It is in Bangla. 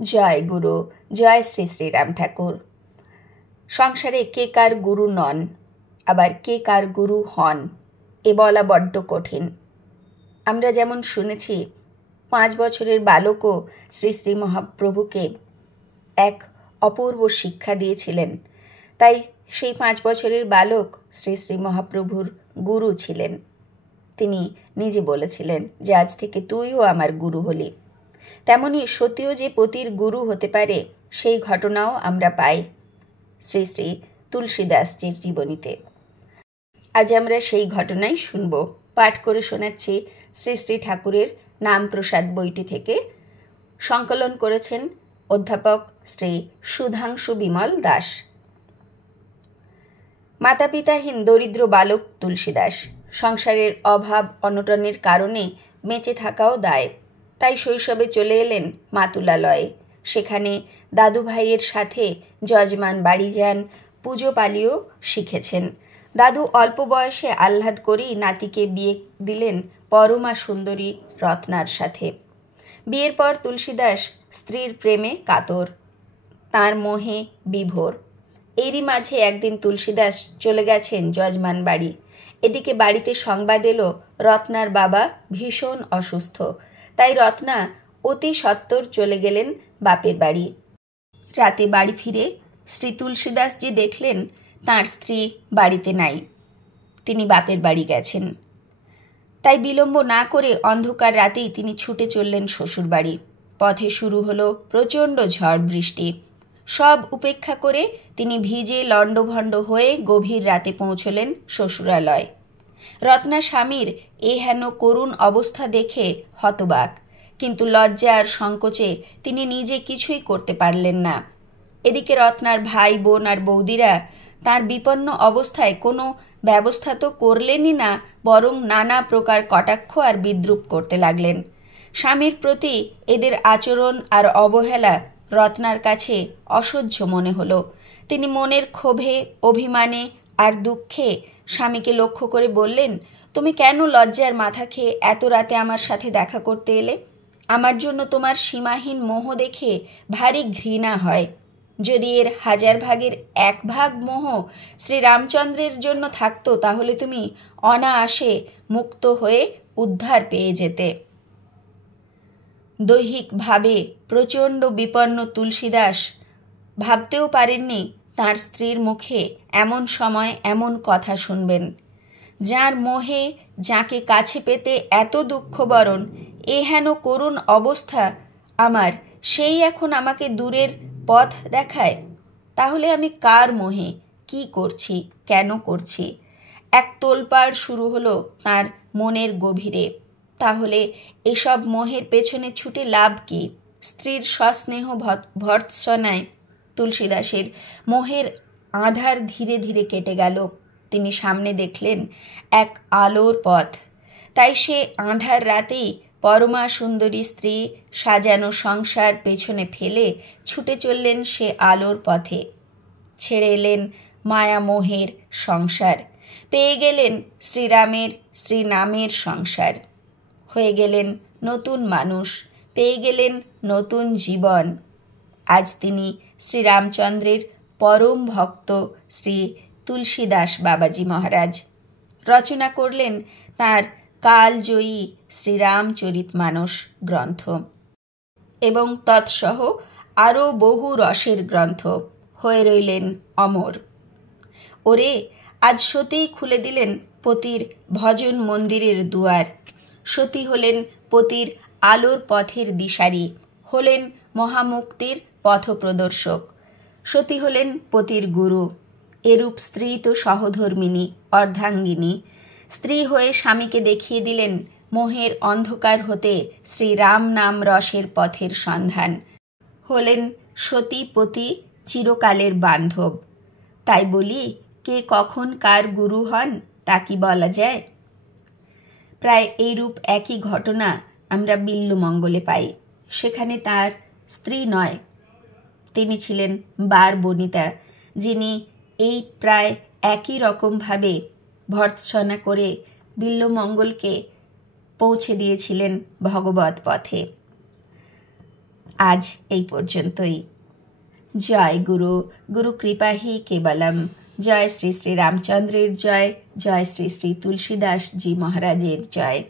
জয় গুরু, জয় শ্রী শ্রীরাম ঠাকুর। সংসারে কে কার গুরু নন, আবার কে কার গুরু হন, এ বলা বড্ড কঠিন। আমরা যেমন শুনেছি 5 বছরের বালকও শ্রী শ্রী মহাপ্রভুকে এক অপূর্ব শিক্ষা দিয়েছিলেন, তাই সেই 5 বছরের বালক শ্রী শ্রী মহাপ্রভুর গুরু ছিলেন। তিনি নিজে বলেছিলেন যে আজ থেকে তুইও আমার গুরু হলি। তেমনি সতীও যে পতির গুরু হতে পারে, সেই ঘটনাও আমরা পাই শ্রী শ্রী তুলসীদাসজির জীবনীতে। আজ আমরা সেই ঘটনাই শুনব। পাঠ করে শোনাচ্ছি শ্রী শ্রী ঠাকুরের নাম প্রসাদ বইটি থেকে। সংকলন করেছেন অধ্যাপক শ্রী সুধাংশু বিমল দাস। মাতা পিতাহীন দরিদ্র বালক তুলসীদাস। সংসারের অভাব অনটনের কারণে বেঁচে থাকাও দায়, তাই শৈশবে চলে এলেন মাতুলালয়ে। সেখানে দাদু ভাইয়ের সাথে যজমান বাড়ি যান, পুজো পালিও শিখেছেন। দাদু অল্প বয়সে আহ্লাদ করেই নাতিকে বিয়ে দিলেন পরমা সুন্দরী রত্নার সাথে। বিয়ের পর তুলসীদাস স্ত্রীর প্রেমে কাতর, তাঁর মোহে বিভোর। এরই মাঝে একদিন তুলসীদাস চলে গেছেন যজমান বাড়ি। এদিকে বাড়িতে সংবাদ এলো রত্নার বাবা ভীষণ অসুস্থ, তাই রত্না অতি সত্বর চলে গেলেন বাপের বাড়ি। রাতে বাড়ি ফিরে শ্রী তুলসীদাসজি দেখলেন তাঁর স্ত্রী বাড়িতে নাই, তিনি বাপের বাড়ি গেছেন। তাই বিলম্ব না করে অন্ধকার রাতেই তিনি ছুটে চললেন শ্বশুর বাড়ি। পথে শুরু হলো প্রচণ্ড ঝড় বৃষ্টি। সব উপেক্ষা করে তিনি ভিজে লণ্ডভণ্ড হয়ে গভীর রাতে পৌঁছলেন শ্বশুরালয়। রত্না স্বামীর এ হেন করুণ অবস্থা দেখে হতবাক, কিন্তু লজ্জা আর সংকোচে তিনি নিজে কিছুই করতে পারলেন না। এদিকে রত্নার ভাই বোন আর বৌদিরা তার বিপন্ন অবস্থায় কোনো ব্যবস্থা তো করলেনই না, বরং নানা প্রকার কটাক্ষ আর বিদ্রূপ করতে লাগলেন। স্বামীর প্রতি এদের আচরণ আর অবহেলা রত্নার কাছে অসহ্য মনে হলো। তিনি মনের ক্ষোভে, অভিমানে আর দুঃখে স্বামীকে লক্ষ্য করে বললেন, তুমি কেন লজ্জার মাথা খেয়ে এত রাতে আমার সাথে দেখা করতে এলে? আমার জন্য তোমার সীমাহীন মোহ দেখে ভারী ঘৃণা হয়। যদি এর 1000 ভাগের 1 ভাগ মোহ শ্রীরামচন্দ্রের জন্য থাকতো, তাহলে তুমি অনায়াসে মুক্ত হয়ে উদ্ধার পেয়ে যেতে। দৈহিকভাবে প্রচণ্ড বিপন্ন তুলসীদাস ভাবতেও পারেননি তাঁর স্ত্রীর মুখে এমন সময় এমন কথা শুনবেন। যার মোহে যাকে কাছে পেতে এত দুঃখ বরণ, এ হেন করুণ অবস্থা আমার, সেই এখন আমাকে দূরের পথ দেখায়। তাহলে আমি কার মোহে, কি করছি, কেন করছি? এক তোলপাড় শুরু হলো তার মনের গভীরে। তাহলে এসব মোহের পেছনে ছুটে লাভ কি? স্ত্রীর সস্নেহ ভর্ৎসনায় তুলসীদাসের মোহের আঁধার ধীরে ধীরে কেটে গেল। তিনি সামনে দেখলেন এক আলোর পথ। তাই সে আঁধার রাতেই পরমা সুন্দরী স্ত্রী সাজানো সংসার পেছনে ফেলে ছুটে চললেন সে আলোর পথে। ছেড়ে এলেন মায়া মোহের সংসার, পেয়ে গেলেন শ্রীরামের শ্রীনামের সংসার। হয়ে গেলেন নতুন মানুষ, পেয়ে গেলেন নতুন জীবন। আজ তিনি শ্রীরামচন্দ্রের পরম ভক্ত শ্রী তুলসীদাস বাবাজি মহারাজ। রচনা করলেন তাঁর কালজয়ী শ্রীরামচরিতমানস গ্রন্থ এবং তৎসহ আরও বহু রসের গ্রন্থ। হয়ে রইলেন অমর। ওরে, আজ সতীই খুলে দিলেন পতির ভজন মন্দিরের দুয়ার। সতী হলেন পতির আলোর পথের দিশারি, হলেন মহামুক্তির পথপ্রদর্শক। সতী হলেন পতির গুরু। এরূপ স্ত্রী তো সহধর্মিণী, অর্ধাঙ্গিনী। স্ত্রী হয়ে স্বামীকে দেখিয়ে দিলেন মোহের অন্ধকার হতে শ্রীরাম নাম রসের পথের সন্ধান। হলেন সতী পতি চিরকালের বান্ধব। তাই বলি, কে কখন কার গুরু হন তা কি বলা যায়? প্রায় এইরূপ একই ঘটনা আমরা বিল্লুমঙ্গলে পাই। সেখানে তার স্ত্রী নয়, তিনি ছিলেন বার বনিতা, যিনি এই প্রায় একই রকমভাবে ভর্ৎসনা করে বিল্লুমঙ্গলকে পৌঁছে দিয়েছিলেন ভগবৎ পথে। আজ এই পর্যন্তই। জয় গুরু, গুরু কৃপা হি কেবলম। জয় শ্রী শ্রী রামচন্দ্রের জয়, জয় শ্রী শ্রী তুলসীদাস জি মহারাজের জয়।